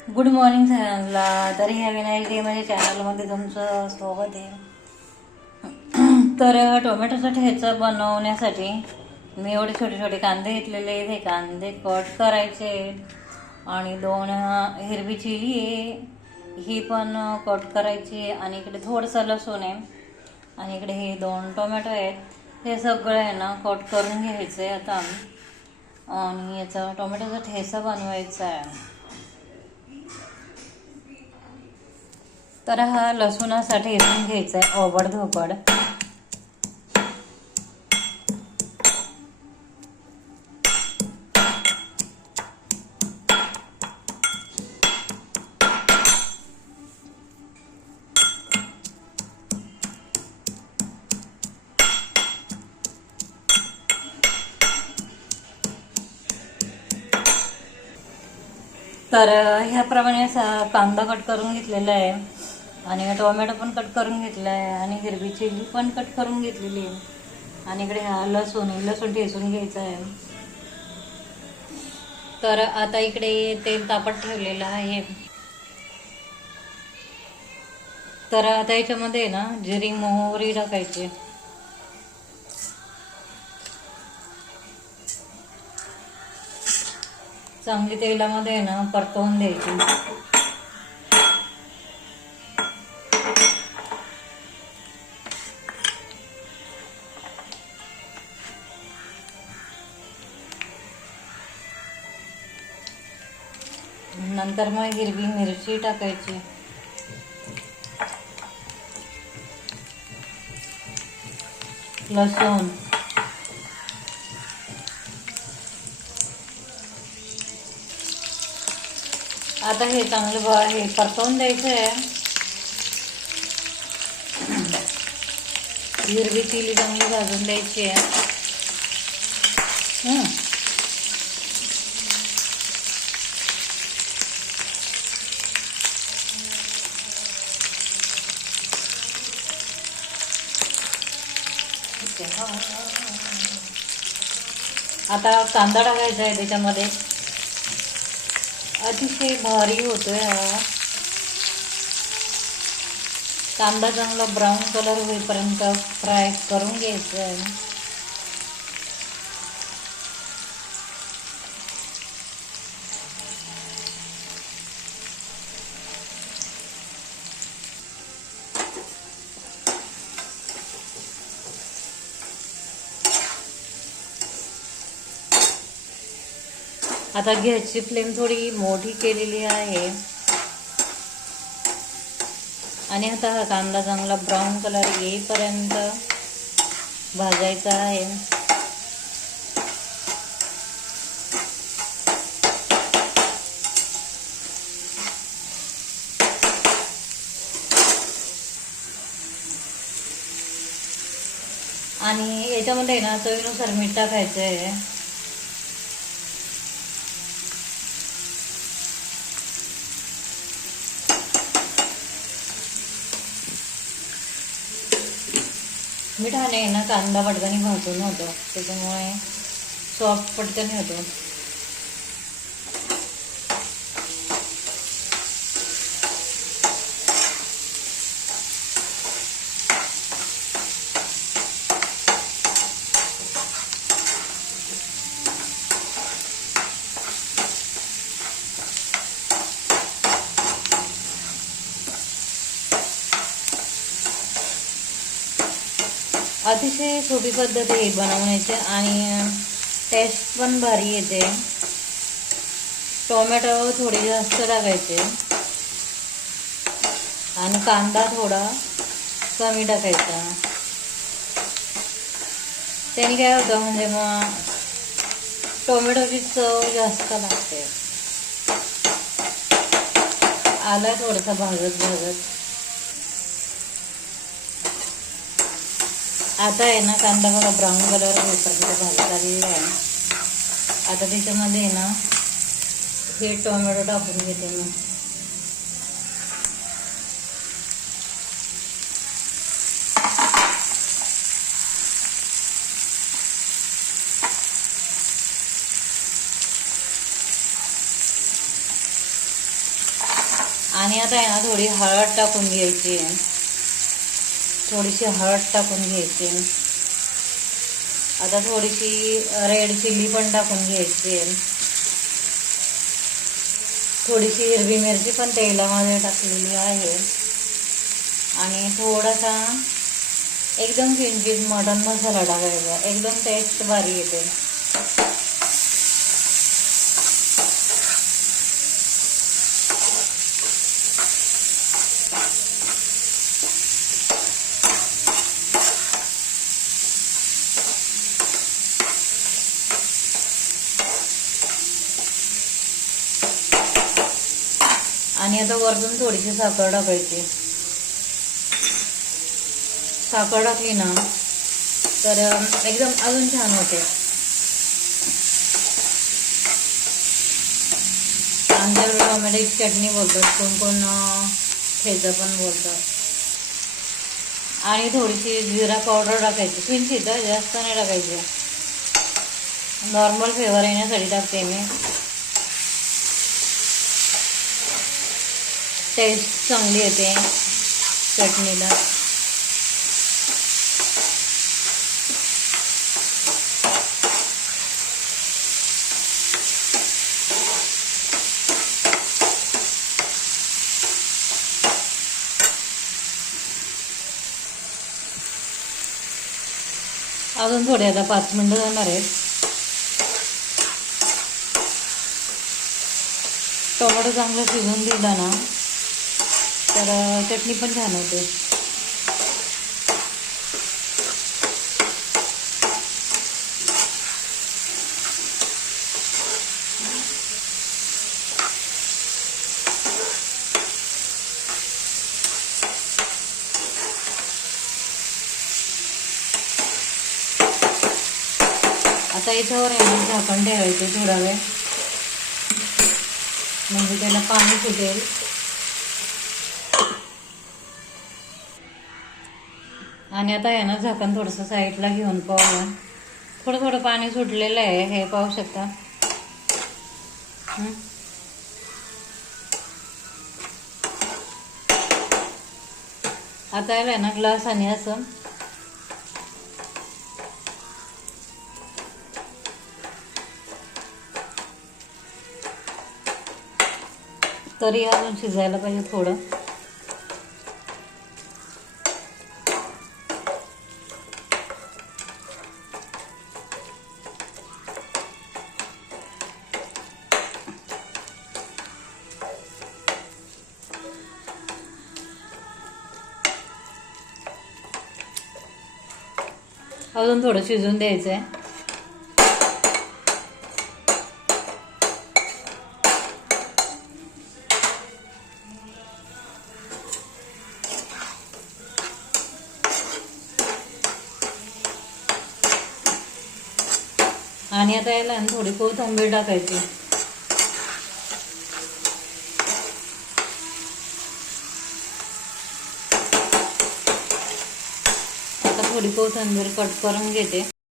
Good morning सगळ्यांना. तर ह्या विनायक डे माझ्या चॅनलमध्ये तुमचं स्वागत आहे. तर टोमॅटोचा ठेचा बनवण्यासाठी मी एवढे छोटे छोटे कांदे घेतलेले आहेत. हे कांदे कट करायचे आणि 2 हिरवी चिली आहे ही पण कट करायची आणि इकडे थोडंसं लसूण आहे आणि इकडे हे 2 टोमॅटो आहेत. हे सगळं आहे ना कट करून घ्यायचं आहे आता आणि याचा टोमॅटोचा ठेचा बनवायचा आहे. तर हा लसूणासाठी इथून घ्यायचा आहे ओबडधोबड. तर ह्याप्रमाणे कांदा कट करून घेतलेला आहे आणि टोमॅटो पण कट करून घेतला आहे आणि हिरवी चिली पण कट करून घेतलेली आहे आणि इकडे हा लसूण ठेचून घ्यायचा आहे. तर आता इकडे तेल तापत ठेवलेलं आहे. तर आता याच्यामध्ये ना जिरी मोहरी टाकायची. चांगली तेलामध्ये ना परतवून द्यायची. नंतर मग हिरवी मिरची टाकायची. लसूण, आता हे चांगलं हे परतवून द्यायचं आहे. हिरवी चिली चांगली भाजून द्यायची आहे. आता कांदा टाकायचा आहे त्याच्यामध्ये. अतिशय भारी होतोय हा कांदा. चांगला ब्राऊन कलर होईपर्यंत फ्राय करून घ्यायचं आहे. आता गॅसची फ्लेम थोडी मोठी केलेली आहे आणि आता हा कांदा चांगला ब्राऊन कलर येईपर्यंत भाजायचा आहे. आणि याच्यामध्ये ना चवीनुसार मीठ टाकायचं आहे. मिठाने ना कांदा पटकन भाजून होतो, त्याच्यामुळे सॉफ्ट पटकन होतो. अतिशय सोपी पद्धत आहे बनवण्याची आणि टेस्ट पण भारी येते. टोमॅटो थोडे जास्त टाकायचे आणि कांदा थोडा कमी टाकायचा. त्याने काय होतं म्हणजे मग टोमॅटोची चव जास्त लागते. आला थोडासा भाजत आता आहे ना कांदा बघा ब्राऊन कलर होईपर्यंत भाजत आलेला आहे. आता त्याच्यामध्ये ना हे टोमॅटो टाकून घेते मी. आणि आता आहे ना थोडी हळद टाकून घ्यायची, थोडीशी हळद टाकून घ्यायची. आता थोडीशी रेड चिली पण टाकून घ्यायची. थोडीशी हिरवी मिरची पण तेलामध्ये टाकलेली आहे. आणि थोडासा एकदम किंचित मटन मसाला टाकायचा, एकदम टेस्ट भारी येते. आणि आता वरतून थोडीशी साखर टाकायची. साखर टाकली ना तर एकदम अजून छान होते. आमच्याकडे टोमॅटोची चटणी बोलतात, कोण कोण ठेचा पण बोलतात. आणि थोडीशी जिरा पावडर टाकायची, किंचित, जास्त नाही टाकायची. नॉर्मल फ्लेवर येण्यासाठी टाकते मी. टेस्ट चांगली येते चटणीला. अजून थोडे आता 5 मिनिटं जाणार आहेत. टोमॅटो चांगलं शिजवून दिला ना तर चटणी पण छान होते. आता इथं झाकण ठेवायचं थोडा वेळ, म्हणजे त्याला पाणी सुटेल. आणि आता आहे ना झाकण थोडंसं साईडला घेऊन पाहूया. थोडं थोडं पाणी सुटलेलं आहे, हे पाहू शकता. आता याला ना ग्लास आणि असं तरी अजून शिजायला पाहिजे थोडं. अजून थोडं शिजून द्यायचं आहे. आणि आता याला थोडी कोथिंबीर टाकायची. आता थोडी कोथिंबीर कट करून घेते.